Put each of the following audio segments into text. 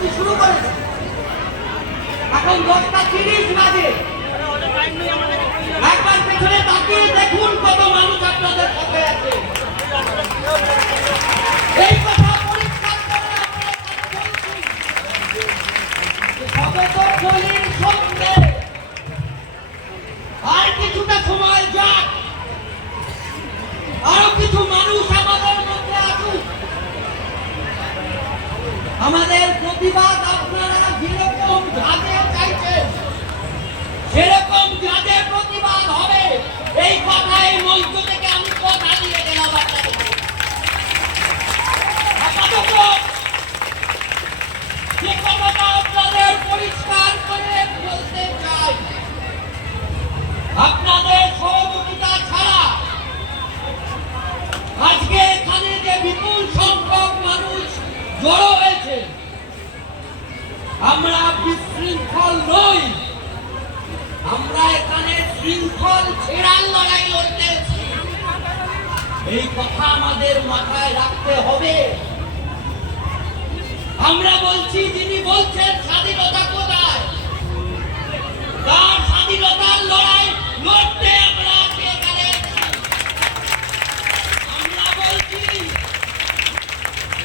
কর্মসূচি শুরু করেছে এখন দশটা তিরিশ বাজে। একবার পেছনে তাকিয়ে দেখুন কত মানুষ আপনাদের সাথে আছে। এই কথা পরিষ্কার করে সবে তো আমাদের প্রতিবাদ আপনারা যেরকম যাতে চাইছেন, সেরকম যাতে প্রতিবাদ হবে। এই কথা এই মঞ্চ থেকে আমি কথা দিয়ে গেলাম যে কথাটা আপনাদের পরিষ্কার করে বলতে চাই, আপনাদের আমরা বিশৃঙ্খল নই। আমরা এখানে শৃঙ্খল ছেড়ার লড়াই লড়তে এই কথা আমাদের মাথায় রাখতে হবে। আমরা বলছি, যিনি বলছেন স্বাধীনতা কোথায়? তার স্বাধীনতার লড়াই লড়তে আমরা আজকে এখানে এসেছি। আমরা বলছি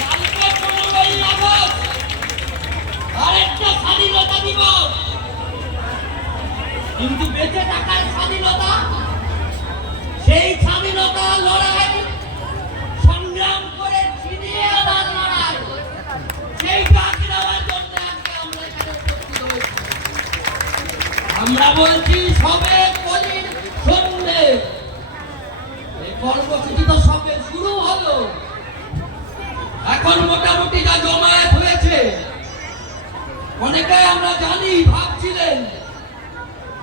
কালকে পনেরোই আগস্ট আরেকটা স্বাধীনতা দিবস কিন্তু বেঁচে থাকার স্বাধীনতা, সেই স্বাধীনতা লড়াই সংগ্রাম করে ছিনিয়ে আনার লড়াই নেওয়ার জন্য আমরা আমরা বলছি, সবে কলির সন্ধ্যে এই কর্মসূচি তো সবে শুরু হলো। এখন মোটামুটি যা জমায়েত হয়েছে, অনেকে আমরা জানি, ভাবছিলেন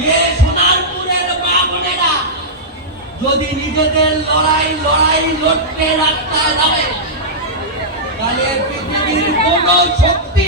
যে সোনারপুরের মা বোনেরা যদি নিজেদের লড়াই লড়াই লড়তে রাস্তায় নামে, তাহলে পৃথিবীর কোন শক্তি